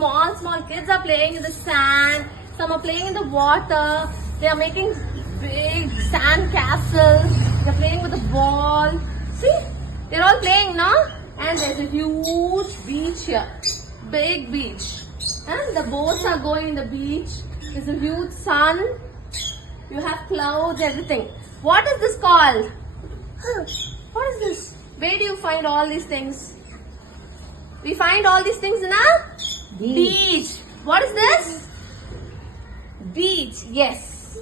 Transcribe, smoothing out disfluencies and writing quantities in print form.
small kids are playing in the sand. Some are playing in the water. They are making big sand castles. They're playing with a ball. See, they're all playing now. And there's a huge beach here. Big beach. And the boats are going in the beach. There's a huge sun. You have clouds, everything. What is this called? What is this? Where do you find all these things? We find all these things in a beach. What is this? Beach. Yes.